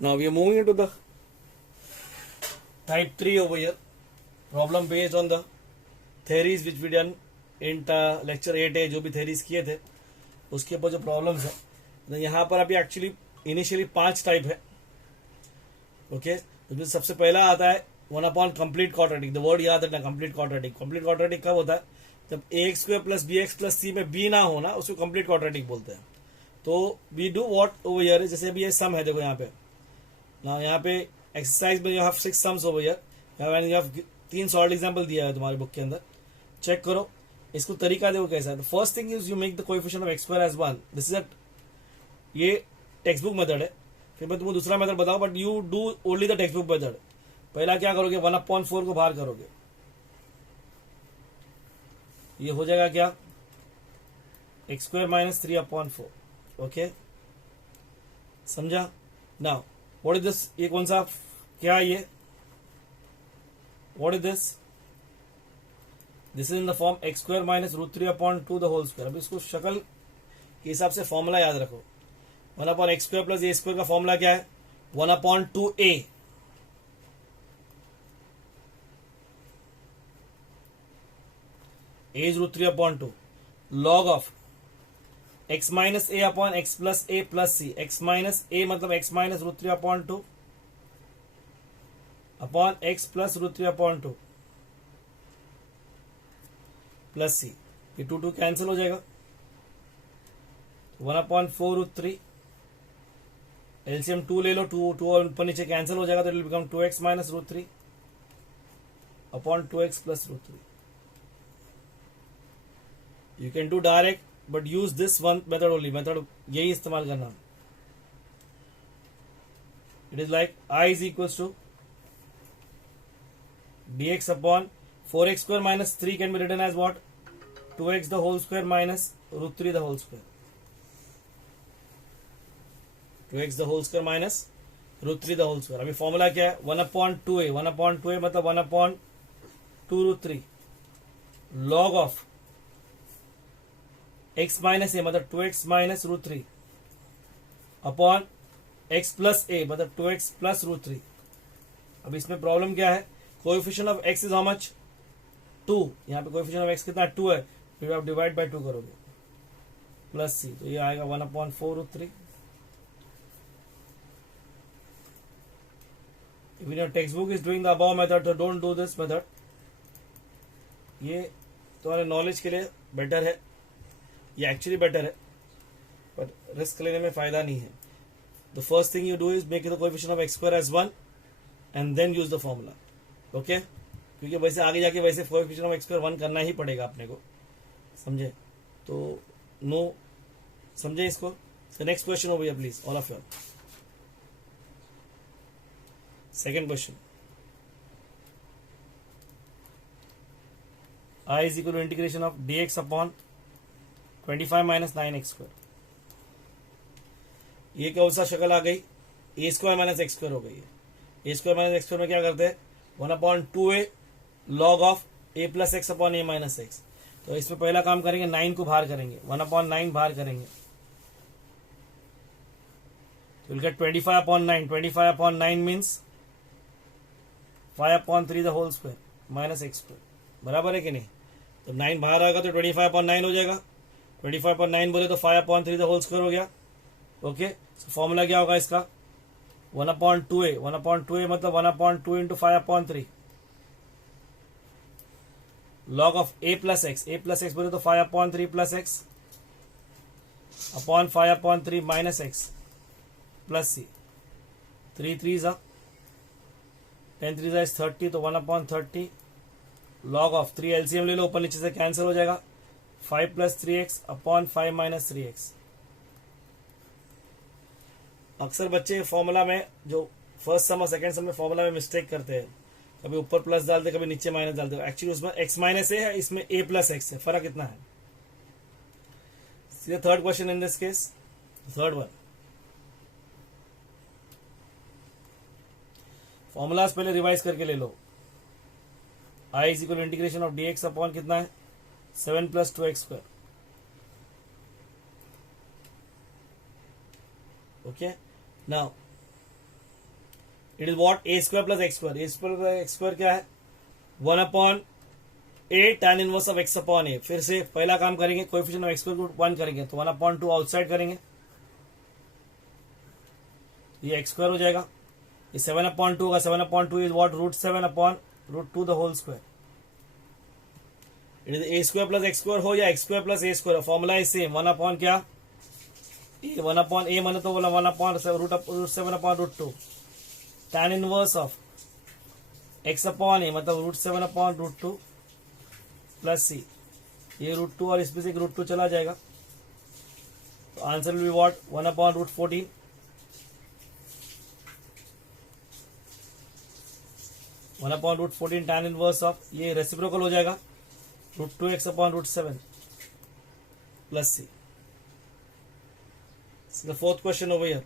Now we are moving into the type 3 over here. Problem based on the theories which we done in lecture 8 है, जो भी theories किए थे उसके ऊपर जो प्रॉब्लम्स है, तो यहाँ पर अभी एक्चुअली इनिशियली 5 टाइप है. ओके, तो सबसे पहला आता है 1 upon complete quadratic. The word याद रखना, कंप्लीट क्वाड्रेटिक. कंप्लीट क्वाड्रेटिक कब होता है? जब ax square plus bx plus c में b ना हो ना, उसको कंप्लीट क्वाड्रेटिक बोलते हैं. तो we do what over here, जैसे अभी ये सम है, देखो यहाँ पे ना, यहाँ पे एक्सरसाइज में you have 6 sums over here. You have 3 solve example दिया है तुम्हारे बुक के अंदर. चेक करो इसको, तरीका देखो कैसा है. First thing is you make the coefficient of x square as 1. This is ये टेक्स्ट बुक मेथड है. फिर मैं तुम्हें दूसरा मेथड बताऊं, but you do only the text book method. पहला क्या करोगे, 1/4 को बाहर करोगे. ये हो जाएगा क्या, x स्क्वायर माइनस 3/4. ओके, समझा? नाउ व्हाट इज दिस, ये कौन सा, क्या है ये, what is this? This is in the form x square minus √3/2 the whole square. अब इसको शक्ल के हिसाब से फॉर्मूला याद रखो. 1/x square plus a square का फॉर्मूला क्या है, 1/2a. a is √3/2 log of x minus a upon x plus a plus c. x minus a मतलब x minus √3/2 upon x plus √3/2 plus c. ये 2 cancel हो जाएगा. 1/4 √3 LCM 2 ले लो, 2 और ऊपर नीचे कैंसिल हो जाएगा, तो it will become 2x minus √3 upon 2x plus √3. You can do direct, but use this one method only. Method यही इस्तेमाल करना. It is like i is equals to dx upon 4x square minus 3 can be written as what, 2x the whole square minus √3 the whole square. 2x the whole square minus √3 the whole square. अभी formula क्या है, 1/2a. 1/2a मतलब 1/2 √3 log of x minus a मतलब 2x minus √3 upon x plus a मतलब 2x plus √3. अब इसमें problem क्या है, coefficient of x is how much, 2. यहाँ पे कोएफिशिएंट ऑफ x कितना, 2 है. फिर आप डिवाइड बाय 2 करोगे प्लस c, तो ये आएगा 1/4 √3. If your textbook is doing the above method, so don't do this method. ये तुम्हारे नॉलेज के लिए बेटर है, ये एक्चुअली बेटर है, बट रिस्क लेने में फायदा नहीं है. The first thing you do is make the coefficient of x square as 1 and then use the formula. Okay, क्योंकि वैसे आगे जाके वैसे कोएफिशिएंट ऑफ x स्क्वायर 1 करना ही पड़ेगा अपने को, समझे? तो नो, समझे इसको. The next question over here please, all of you. Second question. I is equal to integration of dx upon 25 minus 9x square. ये कौन सा शक्ल आ गई, a square minus x square हो गई है. a square minus x square में क्या करते हैं, 1/2a log of a plus x upon a minus x. तो इसमें पहला काम करेंगे, 9 को बाहर करेंगे, 1/9 बाहर करेंगे, तो will get 25/9. 25/9 means 5/3 the whole square minus x square. बराबर है कि नहीं? तो 9 बाहर आएगा तो 25/9 हो जाएगा. 25/9 बोले तो 5/3 द होल स्क्वायर हो गया. ओके, सो फॉर्मूला क्या होगा इसका, 1/2a. 1/2a मतलब 1/2 into 5/3 log of a plus x. a plus x बोले तो 5/3 plus x upon 5/3 minus x plus c. 3 3 जा 10 3 इज 30, तो 1/30 लॉग ऑफ 3 एलसीएम ले लो, ऊपर नीचे से कैंसिल हो जाएगा, 5 plus 3x upon 5 minus 3x. अक्सर बच्चे फॉर्मूला में जो फर्स्ट सम और सेकंड सम में फॉर्मूला में मिस्टेक करते हैं, कभी ऊपर प्लस डालते कभी नीचे माइनस डालते. एक्चुअली उसमें x माइनस a है, इसमें a प्लस x है. फर्क इतना है. सीधे third question in this case, third one. Formulas पहले रिवाइज करके ले लो. i is equal integration of dx upon कितना है, 7 plus 2x square. Okay, now it is what a square plus x square, a square plus x square क्या है 1/a tan inverse of x upon a. फिर से पहला काम करेंगे coefficient of x square को 1 करेंगे तो 1/2 आउटसाइड करेंगे, ये x स्क्वायर हो जाएगा, ये 7/2 होगा, 7/2 is what √7/√2 the whole square. It is a square plus x square हो या x square plus a square, formula is same 1 क्या ए, 1/a मैंने तो बोला 1/√7/√2 tan inverse of x upon a मतलब √7/√2 प्लस सी, ये √2 और इसमें से एक √2 चला जाएगा तो answer will be what 1/√14। √14 tan inverse of, ये रेसिप्रोकल हो जाएगा √2x upon √7 plus c. The fourth question over here,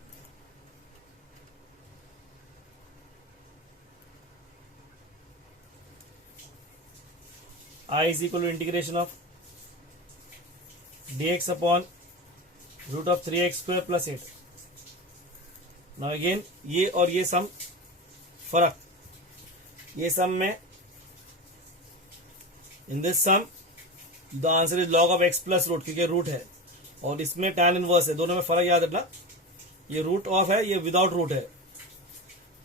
I is equal to integration of dx upon √3x square plus 8। Now again ये और ये सम फर्क, ये सम में in this sum the answer is log of x plus root, क्योंकि root है और इसमें tan इनवर्स है, दोनों में फर्क याद रखना, ये रूट ऑफ है, ये विदाउट रूट है।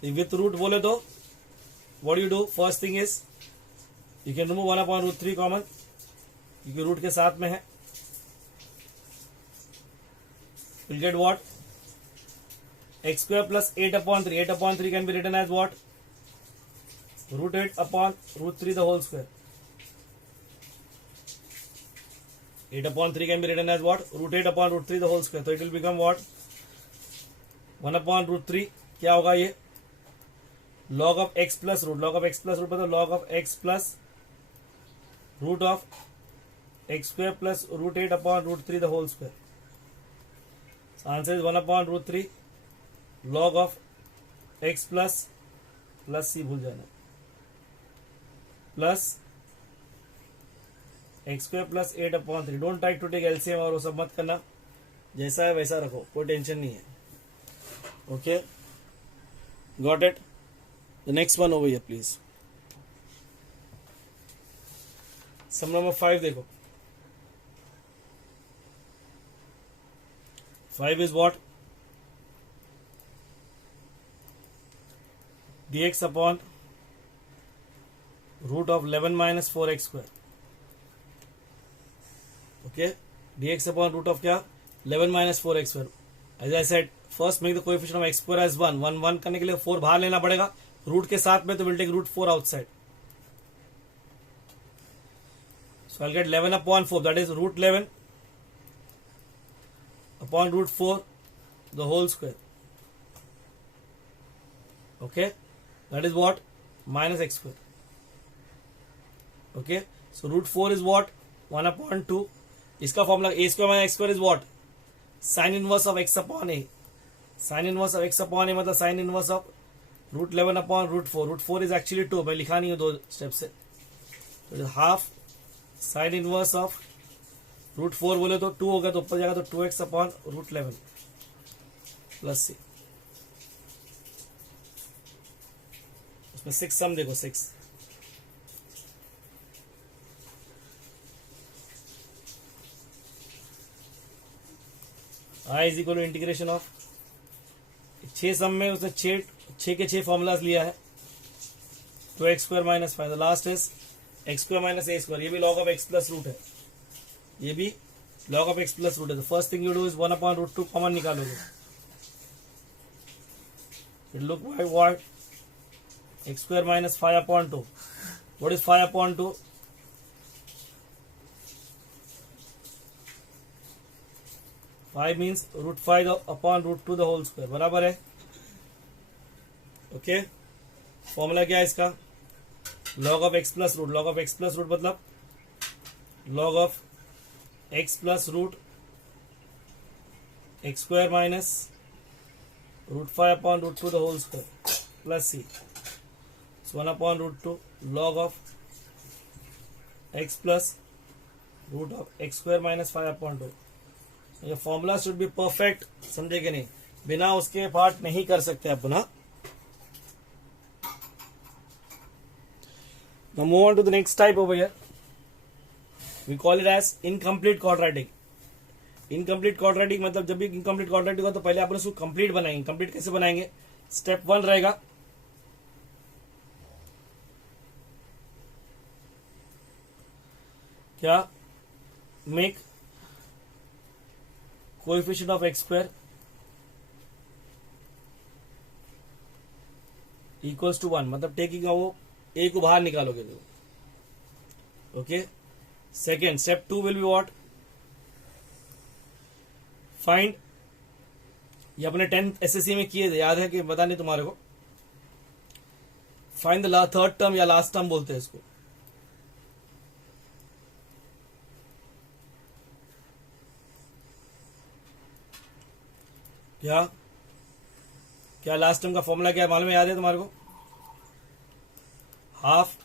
विथ रूट बोले तो what you do, first thing is you can remove 1/√3 common, क्योंकि रूट के साथ में है, will get what x square plus 8/3, 8/3 can be written as what √8/√3 the whole square, 8/3 can be written as what √8/√3 the whole square, so it will become what 1/√3 क्या होगा ये log of x plus root, log of x plus root मतलब log of x plus root of x square plus √8/√3 the whole square, so answer is 1/√3 log of x plus c भूल जाना plus x square plus 8/3। Don't try to take LCM और वो सब मत करना, जैसा है वैसा रखो, कोई टेंशन नहीं है। Okay, got it. The next one over here please, sum number 5 देखो। 5 is what dx upon root of 11 minus 4x square. Okay, dx upon root of क्या 11 minus 4x square. As I said first make the coefficient of x square as 1 करने के लिए 4 बाहर लेना पड़ेगा root के साथ में, तो will take √4 outside, so I get 11/4 that is √11 upon √4 the whole square. Okay, that is what minus x square. Okay, so √4 is what 1/2, इसका formula a square minus x square is what sine inverse of x upon a, sine inverse of x upon a मतलब sine inverse of √11/√4, √4 is actually 2, मैं लिखा नहीं हूं 2 step से, तो half sine inverse of √4 बोले तो 2 होगा तो ऊपर जाएगा तो 2x अपॉन √11 प्लस c, उसमें 6 सम देखो 6, I is equal to integration of 6 sum में उसने 6 के 6 फॉर्मूलाज लिया है, तो x square minus 5, last is x square minus a square, ये भी log of x plus root है, ये भी log of x plus root है। तो first thing you do is 1/√2 common निकालोगे, it look like what x square minus 5/2, what is 5/2 5 means √5 upon √2 the whole square, बराबर है। ओके, फॉर्मूला क्या है इसका log of x plus root, log of x plus root मतलब log of x plus root x square minus √5/√2 the whole square plus c, 1/√2 log of x plus root of x square minus 5/2। ये formula should be perfect, समझे कि नहीं, बिना उसके part नहीं कर सकते आप ना। Now move on to the next type over here. We call it as incomplete quadratic. Incomplete quadratic मतलब जब भी इनकम्प्लीट क्वाड्रेटिक हो तो पहले अपन उसको कंप्लीट बनाएंगे. कंप्लीट कैसे बनाएंगे? स्टेप 1 रहेगा क्या? Make coefficient of x square equals to 1, मतलब टेकिंग वो ए को बाहर निकालोगे तो. Okay. Second step 2 will be what? Find. ये अपने 10th एसएससी में किए थे, याद है कि पता नहीं तुम्हारे को. फाइंड द थर्ड टर्म या लास्ट टर्म बोलते हैं इसको. क्या क्या लास्ट टर्म का फॉर्मूला क्या मालूम है? याद है तुम्हारे को? Half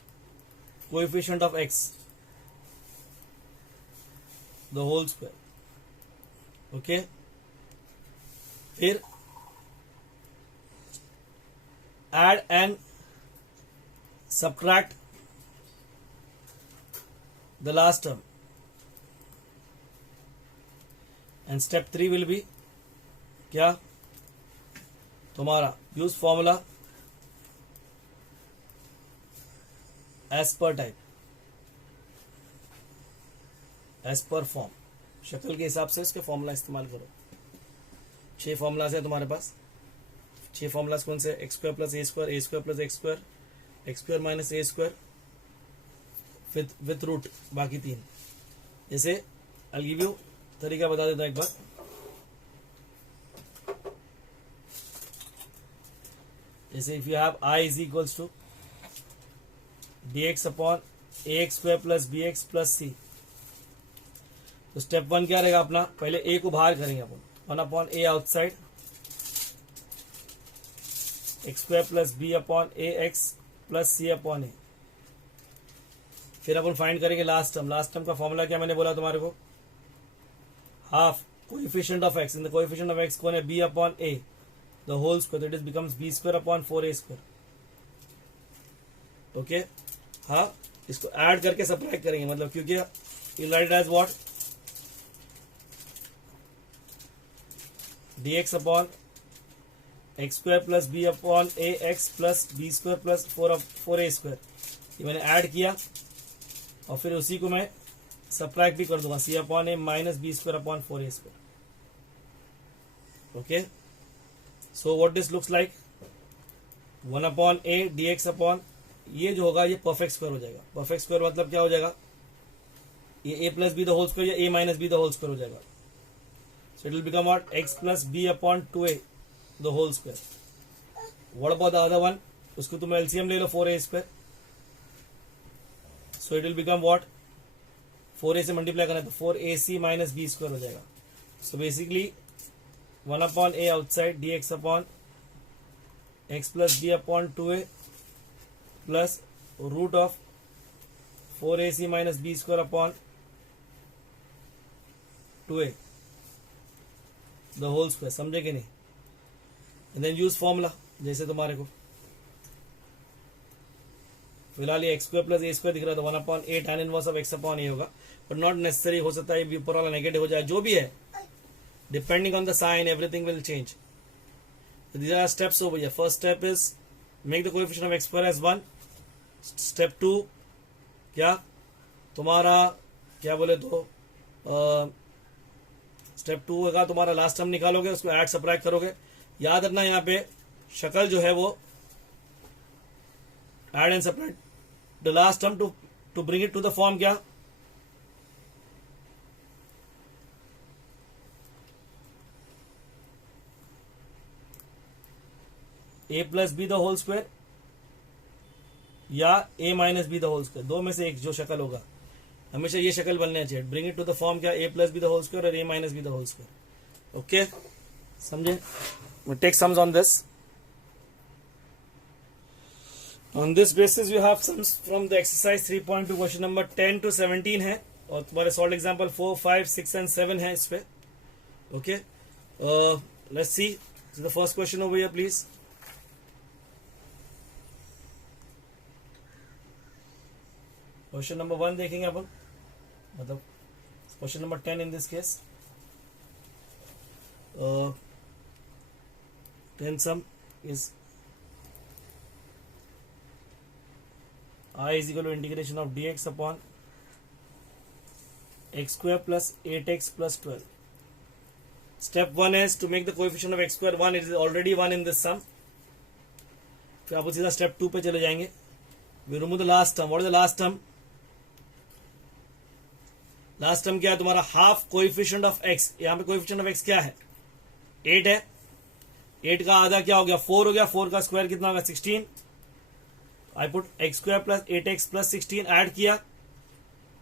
coefficient of x the whole square. Okay. फिर add and subtract the last term, and step 3 will be क्या? तुम्हारा use formula as per type, as per form. शक्ल के हिसाब से इसके फॉर्मूला इस्तेमाल करो. 6 फॉर्मूलाज है तुम्हारे पास. 6 फॉर्मूलाज कौन से? X square plus a square plus x square minus a square with root, बाकी 3. जैसे आई गिव यू तरीका बता देता एक बार. जैसे if you have I is equals to d x upon a x square plus b x plus c, तो step 1 क्या रहेगा अपना? पहले ए को बाहर करेंगे अपन. 1 upon a outside x square plus b upon a x plus c upon a. फिर अपन फाइंड करेंगे लास्ट टर्म. लास्ट टर्म का फॉर्मूला क्या मैंने बोला तुम्हारे को? Half coefficient of x. In the coefficient of x कौन है? B upon a the whole square, that is becomes b square upon 4a square. Okay. हाँ, इसको ऐड करके सब्ट्रैक्ट करेंगे, मतलब क्योंकि you right as what? dx upon x square plus b upon a x plus b square plus 4a square. ये मैंने add किया और फिर उसी को मैं सब्ट्रैक्ट भी कर दूंगा. C upon a minus b square upon 4a square. Okay. So what this looks like? 1 upon a d x upon, ये जो होगा ये परफेक्ट स्क्वायर हो जाएगा. परफेक्ट स्क्वायर मतलब क्या हो जाएगा? ये a plus b the whole square या a minus b the whole square हो जाएगा. So it will become what? X plus b upon 2a the whole square. What about the other one? उसको तुम LCM ले लो 4a square. So it will become what? 4a से multiply करना तो 4ac minus b square हो जाएगा. So basically 1 upon a outside dx upon x plus b upon 2a plus root of 4ac minus b square upon 2a the whole square. समझे कि नहीं? And then use formula. जैसे तुम्हारे को फिलहाल ये x square plus a square दिख रहा है तो 1 upon a tan inverse of x upon a होगा, बट नॉट नेसेसरी. हो सकता है ये ऊपर वाला नेगेटिव हो जाए, जो भी है depending on the sign everything will change. These are steps over here. First step is make the coefficient of x square as 1. Step 2 क्या तुम्हारा, क्या बोले तो स्टेप 2 होगा तुम्हारा लास्ट टर्म निकालोगे, उसको ऐड सब्ट्रैक्ट करोगे. याद रखना यहाँ पे शक्ल जो है वो add and subtract the last term to bring it to the form क्या? A plus b the whole square या a minus b the whole square, दो में से एक जो शक्ल होगा. हमेशा ये शक्ल बनना चाहिए. Bring it to the form क्या? A plus b the whole square और a minus b the whole square. Okay, समझे? Take sums on this. On this basis you have sums from the exercise 3.2 question number 10 to 17 है, और तुम्हारे solve example 4, 5, 6 and 7 है इस पे. Okay, let's see the first question over here please. Question number 1 देखेंगे अपन, मतलब question number 10 in this case. 10 sum is I is equal to integration of dx upon x square plus 8x plus 12. Step 1 is to make the coefficient of x square 1. It is already 1 in this sum. फिर आप सीधा step 2 पे चले जाएंगे. We remove the last term. What is the last term? Last term क्या है तुम्हारा? Half coefficient of x. यहाँ पे कोएफिशिएंट ऑफ x क्या है? 8 है. 8 का आधा क्या हो गया? 4 हो गया. 4 का स्क्वायर कितना होगा? 16. I put x square plus 8x plus 16 add किया,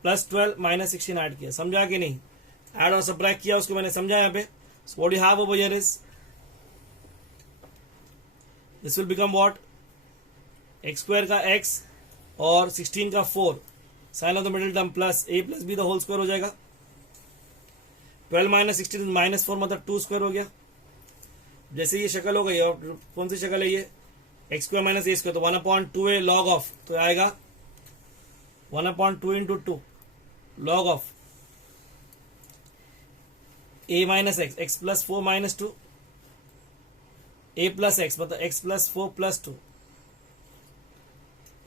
प्लस 12 माइनस 16 ऐड किया. समझा कि नहीं? ऐड और सब्ट्रैक्ट किया, उसको मैंने समझा यहाँ पे. So what you have over here is this will become what? x square का x और 16 का 4, sign of the middle term plus a plus b the whole square हो जाएगा. 12 माइनस 16 माइनस 4 मतलब 2 स्क्वायर हो गया. जैसे ये शक्ल हो गई, और कौन सी शक्ल है ये? X square minus a square, तो 1/2a लॉग ऑफ, तो आएगा 1/2 into 2 log of a minus x, x plus 4 minus 2, a plus x मतलब x plus 4 plus 2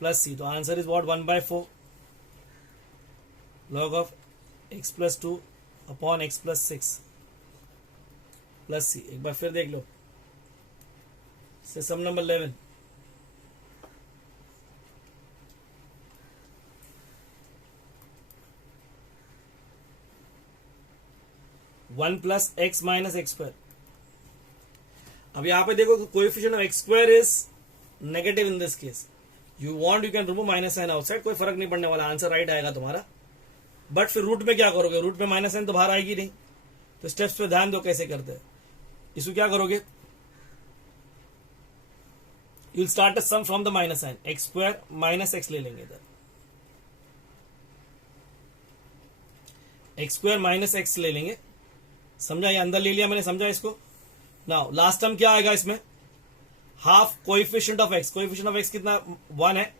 plus c. तो answer is what? 1/4 log of x plus 2 upon x plus 6 plus c. एक बार फिर देख लो. से sum number 11. One plus x minus x square. अब यहां पे देखो coefficient of x square is negative in this case. You want you can remove minus sign outside, कोई फर्क नहीं पड़ने वाला, आंसर राइट आएगा तुम्हारा. बट फिर रूट में क्या करोगे? रूट में माइनस साइन तो बाहर आएगी नहीं. तो स्टेप्स पे ध्यान दो कैसे करते हैं. इसको क्या करोगे? You will start a sum from the minus sign. X square minus x ले लेंगे इधर. एक्स स्क्वायर माइनस एक्स ले लेंगे. समझा? ये अंदर ले लिया मैंने, समझा इसको? नाउ लास्ट टर्म क्या आएगा इसमें? Half coefficient of x. Coefficient of x कितना? 1 है.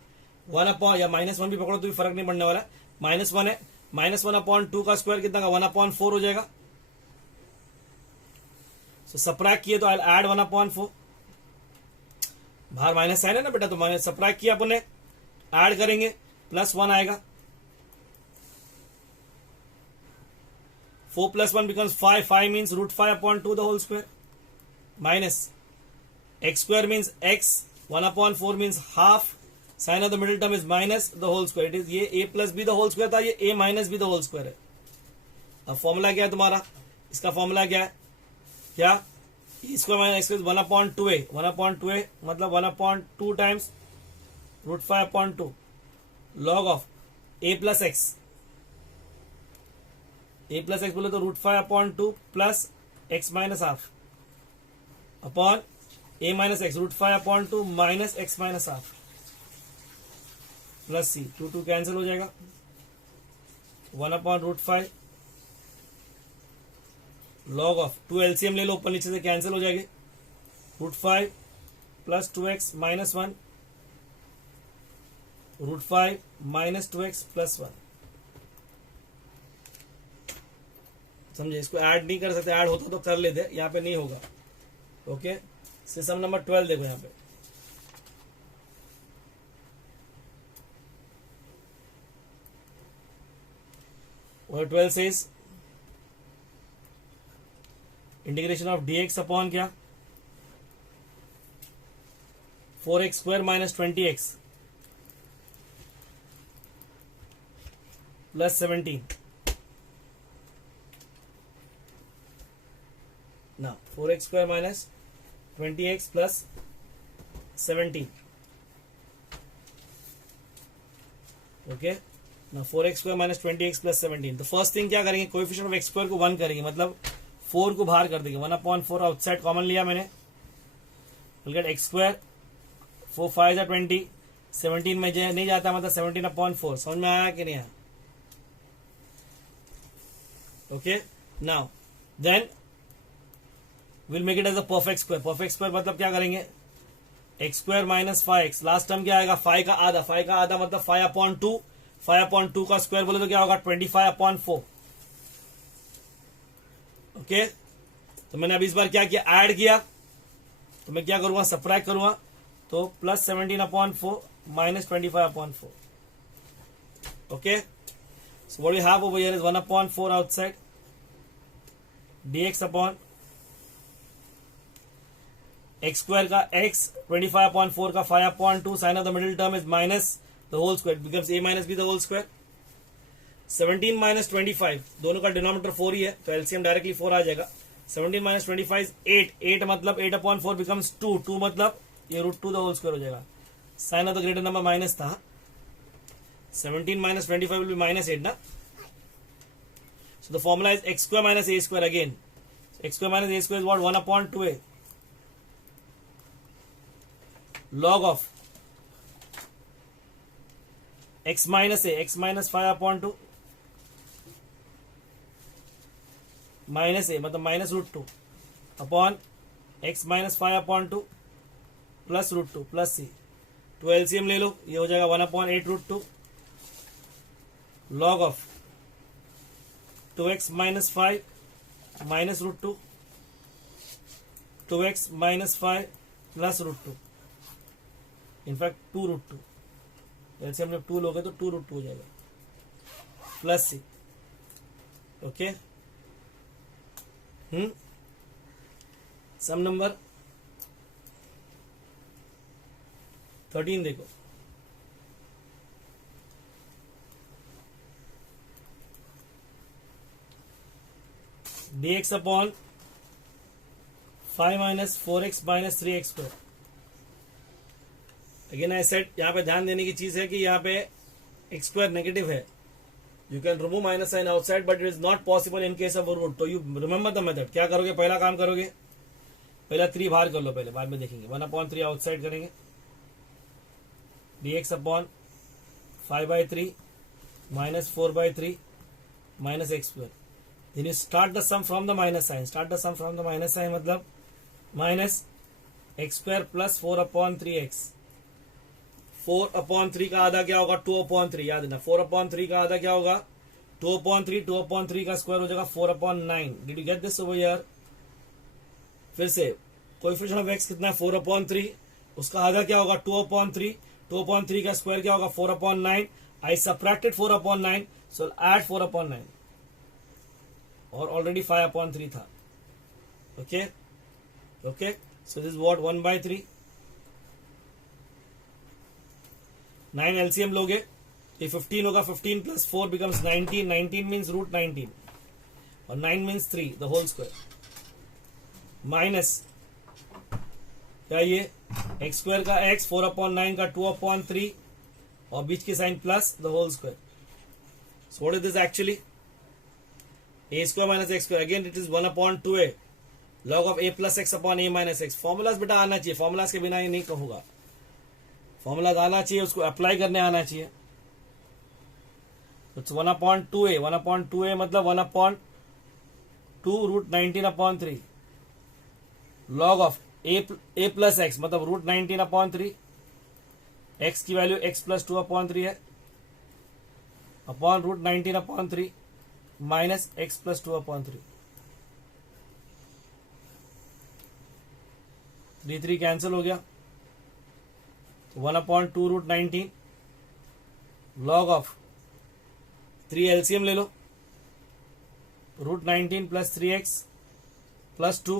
1 अपॉन या माइनस 1 भी पकड़ो तो भी फर्क नहीं पड़ने वाला. -1 है. -1/2 का स्क्वायर कितना का? 1/4 हो जाएगा. सो सब्ट्रैक्ट किए तो आई ऐड 1/4. बाहर माइनस साइन है ना बेटा, तो माइनस सब्ट्रैक्ट किया अपन ने, ऐड करेंगे प्लस 1 आएगा. 4 + 1 becomes 5. 5 means √5/2 the whole square. Minus x square means x. 1/4 means half. Sign of the middle term is minus the whole square. It is ये a plus b the whole square था, ये a minus b the whole square है. अब formula क्या है तुम्हारा? इसका formula क्या है? क्या? इसको माइनस एक्स 1/2a. 1/2a मतलब 1/2 times √5/2 log of a plus x. a plus x बोले तो √5/2 plus x minus half upon a minus x. √5/2 minus x minus half plus c. 2 cancel हो जाएगा. 1/√5 लॉग ऑफ 2 एलसीएम ले लो, ऊपर नीचे से cancel हो जाएगी. √5 plus 2x minus 1 √5 minus 2x plus 1. समझे? इसको ऐड नहीं कर सकते, ऐड होता तो कर लेते, यहाँ पे नहीं होगा. ओके. सम नंबर 12 देखो यहाँ पे. और 12 says integration of dx upon क्या? 4x square minus 20x plus 17. ना 4x square minus 20x plus 17. Okay. ना 4x square minus 20x plus 17. तो फर्स्ट थिंग क्या करेंगे? कोएफिशिएंट ऑफ x स्क्वायर को 1 करेंगे, मतलब 4 को बाहर कर देंगे. 1/4 आउटसाइड कॉमन लिया मैंने. Will get x square. 4 5 जा 20. 17 में नहीं जाता, मतलब 17/4. समझ में आया कि नहीं आया? Okay. Now then will make it as a perfect square. Perfect square मतलब क्या करेंगे? x square minus 5x. Last term क्या आएगा? 5 का आधा. 5 का आधा मतलब 5/2. 5/2 का स्क्वायर बोले तो क्या होगा 25/4। ओके, तो मैंने अभी इस बार क्या किया, ऐड किया, तो मैं क्या करूंगा, सब्ट्रैक्ट करूंगा, तो plus 17/4 minus 25/4। Okay, so what we have over here is 1/4 outside dx upon x square का x 25/4 का 5/2 sign of the middle term is minus the whole square becomes a minus b the whole square. 17 minus 25 दोनों का denominator 4 ही है तो LCM directly 4 आ जाएगा। 17 minus 25 8 मतलब 8/4 becomes 2 मतलब ये √2 द होल स्क्वायर हो जाएगा। Sign of the greater number minus था, 17 माइनस 25 विल बी माइनस 8 ना। So the formula is x square minus a square again. x square minus a square is what 1/2a log of x minus a, x minus 5/2 minus a मतलब minus √2 upon x minus 5/2 plus √2 plus c. तो LCM ले लो, ये हो जाएगा 1/8 √2 log of 2x minus 5 minus √2 2x minus 5 plus √2 in fact 2 √2। LCM जब 2 लोगे तो 2 √2 हो जाएगा प्लस सी। ओके, सम नंबर 13 देखो, dx upon 5 minus 4x minus 3x square. Again I said यहाँ पे ध्यान देने की चीज है कि यहाँ पे x स्क्वायर नेगेटिव है, you can remove minus sign outside but it is not possible in case of root. तो यू रिमेंबर द मेथड, क्या करोगे, पहला काम करोगे, पहला 3 बाहर कर लो, पहले बाद में देखेंगे। 1/3 आउटसाइड करेंगे, dx upon 5/3 minus 4/3 minus x square. Then you start the sum from the minus sign, start the sum from the minus sign मतलब minus x square plus 4/3x। 4/3 का आधा क्या होगा 2/3, याद ना 4/3 का आधा क्या होगा 2/3, 2/3 का स्क्वायर हो जाएगा 4/9। Did you get this over here? फिर से कोएफिशिएंट ऑफ x कितना है 4/3, उसका आधा क्या होगा 2/3, 2/3 का स्क्वायर क्या होगा 4/9। आई सबट्रैक्टेड 4/9 सो ऐड 4/9 और ऑलरेडी 5/3 था। Okay okay, so this what 1/3 9 LCM लोगे ये 15 होगा, 15 प्लस 4 बिकम्स 19, 19 मीन्स √19 और 9 means 3 the whole square minus क्या ये x स्क्वायर का x 4/9 का 2/3 और बीच की sign plus the whole square. So what is this actually a square minus x square, again it is 1/2a log of a plus x upon a minus x। Formulas बेटा आना चाहिए, formulas के बिना ये नहीं कहूंगा, फॉर्मूलाज आना चाहिए, उसको अप्लाई करने आना चाहिए। तो 1/2a, 1/2a मतलब 1/2 √19/3 log of a plus x मतलब √19/3, x की वैल्यू x प्लस 2/3 है upon √19/3 minus x plus 2/3। 3 cancel हो गया, 1/2 √19 लॉग ऑफ 3 एलसीएम ले लो, √19 plus 3x plus 2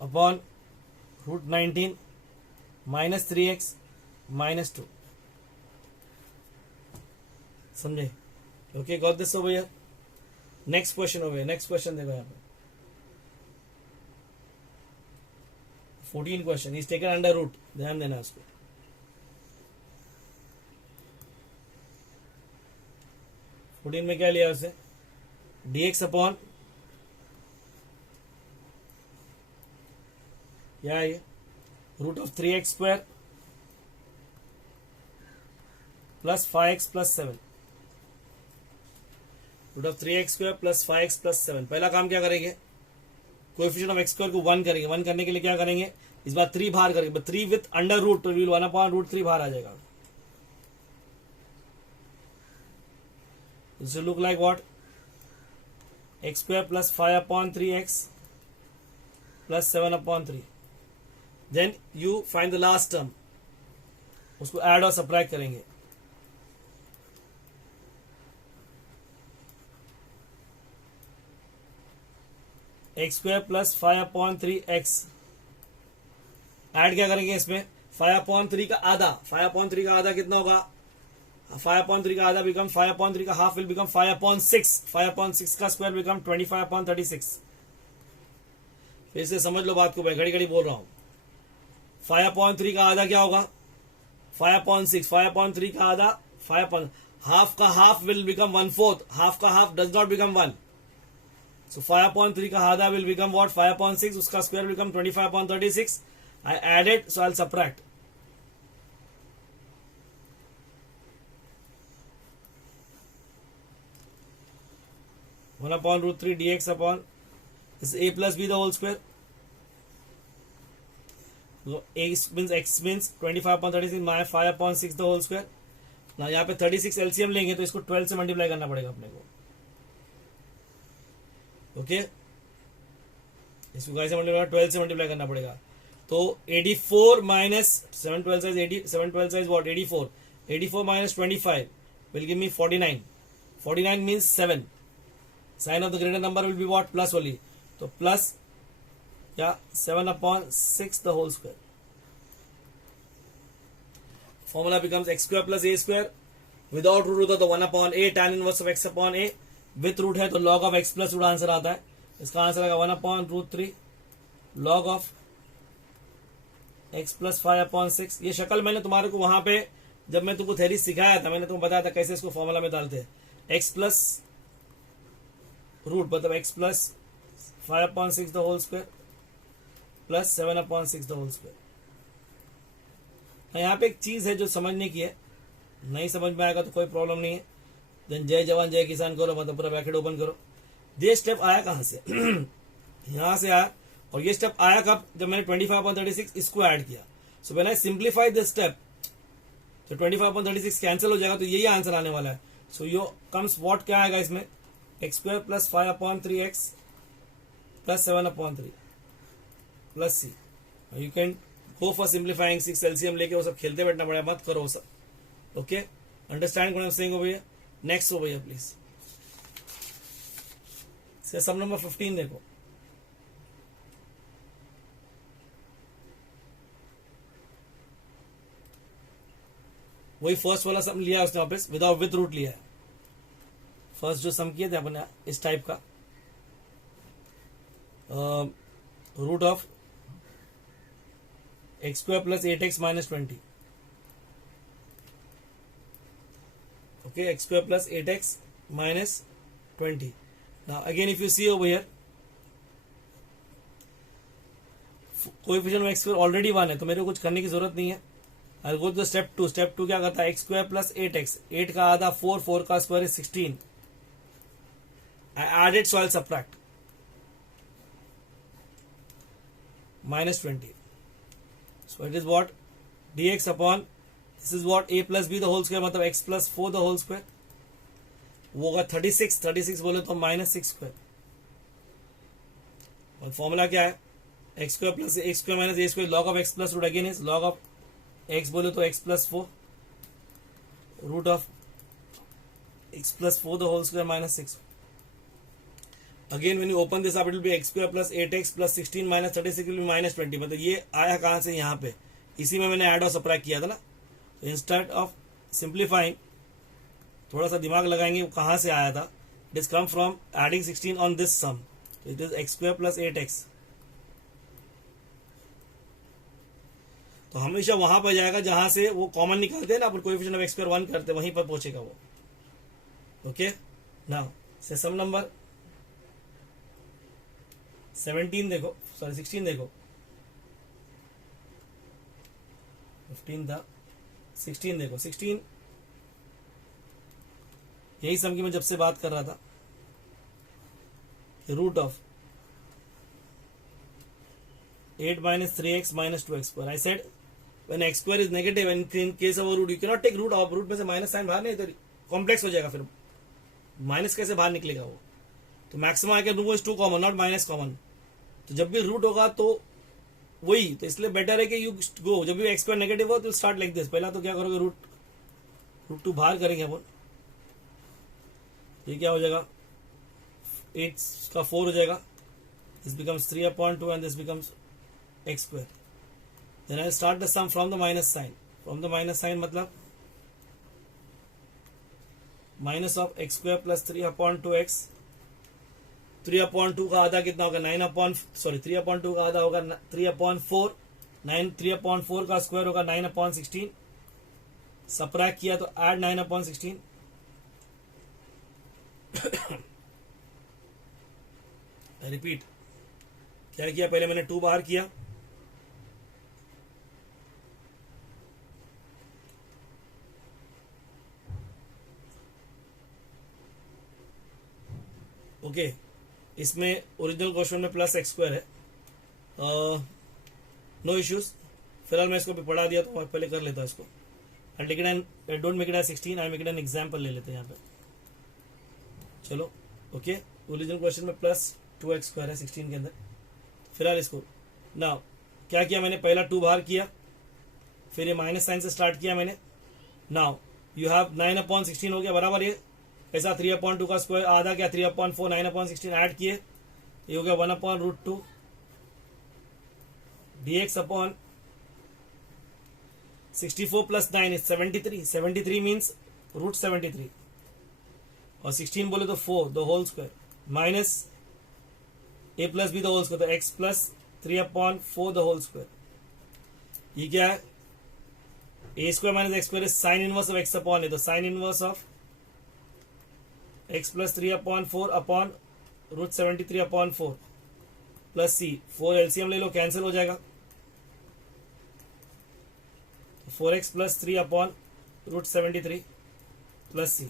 upon √19 minus 3x minus 2। समझे? Okay, got this over here. Next question over, next question देखो यहाँ पे 14 question is taken under root, ध्यान देना उसको। में क्या लिया उसे dx अपॉन क्या है ये √3x square plus 5x plus 7, √3x square plus 5x plus 7। पहला काम क्या करेंगे, कोएफिशिएंट ऑफ x स्क्वायर को 1 करेंगे, 1 करने के लिए क्या करेंगे, इस बार 3 बाहर करेंगे, 3 विथ अंडर रूट तो 1/√3 बाहर आ जाएगा। This will look like what? X square plus 5 upon 3x plus 7 upon 3. Then you find the last term. उसको add और subtract करेंगे. X square plus 5 upon 3x. Add क्या करेंगे इसमें? 5 upon 3 का आधा. 5 upon 3 का आधा कितना होगा? 5 upon 3 का आधा become 5 upon 3 का half will become 5 upon 6. 5 upon 6 का square become 25 upon 36. फिर से समझ लो बात को भाई, घड़ी घड़ी बोल रहा हूं. 5 upon 3 का आधा क्या होगा? 5 upon 6. 5 upon 3 का आधा 5 upon half का half will become 1/4. Half का half does not become 1. So 5 upon 3 का आधा will become what? 5 upon 6. उसका square will become 25 upon 36. I added, so I'll subtract. One upon root 3 dx upon this is a plus b the whole square. So a means x means 25 upon 36 minus 5 upon 6 the whole square. ना यहाँ पे 36 LCM लेंगे तो इसको 12 से multiply करना पड़ेगा अपने को. ओके, इसको कैसे मल्टीप्लाई? 12 से मल्टीप्लाई करना पड़ेगा. तो 84 minus 7 12 size 80 7 12 size what? 84. 84 minus 25 will give me 49. 49 means 7. Sign of the greater number will be what? Plus only. तो प्लस क्या? 7 upon 6 the whole square. Formula becomes x square plus a square. Without root होता तो 1 upon a tan inverse of x upon a. With root है तो log of x plus root answer आता है. इसका answer आएगा 1 upon root 3 log of x plus 5 upon 6. ये शक्ल मैंने तुम्हारे को वहां पे जब मैं तुमको थ्योरी सिखाया था, मैंने तुमको बताया था कैसे इसको फॉर्मूला में डालते हैं. x प्लस रूट मतलब x plus 5 upon 6 the whole square plus 7 upon 6 the whole square. यहाँ पे एक चीज है जो समझने की है, नहीं समझ में आएगा तो कोई प्रॉब्लम नहीं है. देन जय जवान जय किसान करो, मतलब पूरा ब्रैकेट ओपन करो. ये स्टेप आया कहां से? यहां से आया. और ये स्टेप आया कब? जब मैंने 25 upon 36 इसको ऐड किया. So when I simplify this step तो 25 upon 36 कैंसिल हो जाएगा, तो यही आंसर आने वाला है. सो यो कम्स व्हाट क्या आएगा इसमें? X square plus 5 upon 3x plus 7 upon 3 plus c. You can go for simplifying 6 LCM लेके वो सब खेलते बैठना पड़ेगा, मत करो वो सब. Okay, understand what I am saying over here. Next over here please. से सम नंबर 15 देखो. वही फर्स्ट वाला सम लिया उसने वापस, विदाउट विथ रूट लिया है. फर्स्ट जो सम किए थे अपने इस टाइप का, root of x square plus 8x minus 20. Okay, x square plus 8x minus 20. Now again if you see over here, coefficient of x square already 1 है तो मेरे को कुछ करने की जरूरत नहीं है. I'll go to step 2. Step 2 क्या करता है? X square plus 8x. 8 का आधा 4, 4 का square is 16. I added, so I'll subtract. Minus 20. So it is what? dx upon, this is what? a plus b the whole square मतलब x plus 4 the whole square. वो होगा 36. 36 बोले तो minus 6 square. और formula क्या है? X square plus x square minus a square log of x plus root again is log of x बोले तो x plus 4 root of x plus 4 the whole square minus 6. Again when you open this up it will be x square plus 8x plus 16 minus 36 will be minus 20. मतलब ये आया कहां से? यहाँ पे इसी में मैंने ऐड और सबट्रैक्ट किया था ना. तो इंस्टेड ऑफ सिंप्लीफाइंग थोड़ा सा दिमाग लगाएंगे वो कहां से आया था. It is come from adding 16 on this sum. It is x square plus 8x. तो हमेशा वहां पर जाएगा जहां से वो कॉमन निकालते हैं ना अपन, कोएफिशिएंट ऑफ एक्स स्क्वायर 1 करते हैं, वहीं पर पहुंचेगा वो. ओके, नाउ से सम नंबर 17 देखो, सॉरी 16 देखो. 15 था, 16 देखो. 16 यही सम की मैं जब से बात कर रहा था. Root of 8 minus 3x minus 2x square. I said when x square is negative and in case of a root you cannot take root of root में से माइनस साइन बाहर नहीं, तो कॉम्प्लेक्स हो जाएगा फिर माइनस कैसे बाहर निकलेगा वो? तो maximum I can remove is 2 common, not minus common. तो जब भी रूट होगा तो वही, तो इसलिए बेटर है कि यू गो, जब भी एक्स स्क्वायर नेगेटिव हो तो स्टार्ट लाइक दिस। पहला तो क्या करोगे, रूट 2 बाहर करेंगे अपन, ये क्या हो जाएगा, 8 का 4 हो जाएगा, this becomes 3/2 and this becomes x square. Then I start the sum from the minus sign, from the minus sign मतलब minus of x square plus 3/2x। 3/2 का आधा कितना होगा, 3/2 का आधा होगा 3/4, 3/4 का स्क्वायर होगा 9/16। सब्ट्रैक्ट किया तो ऐड 9/16। रिपीट, क्या किया, पहले मैंने 2 बाहर किया, ओके। इसमें ओरिजिनल क्वेश्चन में प्लस एक्स स्क्वायर है, नो इश्यूज। फिलहाल मैं इसको भी पढ़ा दिया तो पहले कर लेता इसको। Don't make it as 16, I make it an example ले लेते हैं यहाँ पे। चलो ओके, ओरिजिनल क्वेश्चन में प्लस 2x स्क्वायर है 16 के अंदर। फिलहाल इसको ना क्या किया मैंने, पहला 2 बाहर किया, फिर ये माइनस साइन से स्टार्ट किया मैंने। नाउ यू हैव 9/16 हो गया बराबर, ये ऐसा 3/2 का स्क्वायर आधा क्या 3/4, 9/16 ऐड किए, ये हो गया 1/√2 dx upon 64 plus 9 is 73। 73 means √73 और 16 बोले तो 4 the whole square minus a plus b the whole square, तो x plus 3/4 the whole square. ये क्या है, a square minus x square is sine inverse of x upon a, तो sine inverse of x plus 3/4 upon √73/4 plus c। 4 LCM ले लो, cancel हो जाएगा, 4x plus 3/√73 plus c।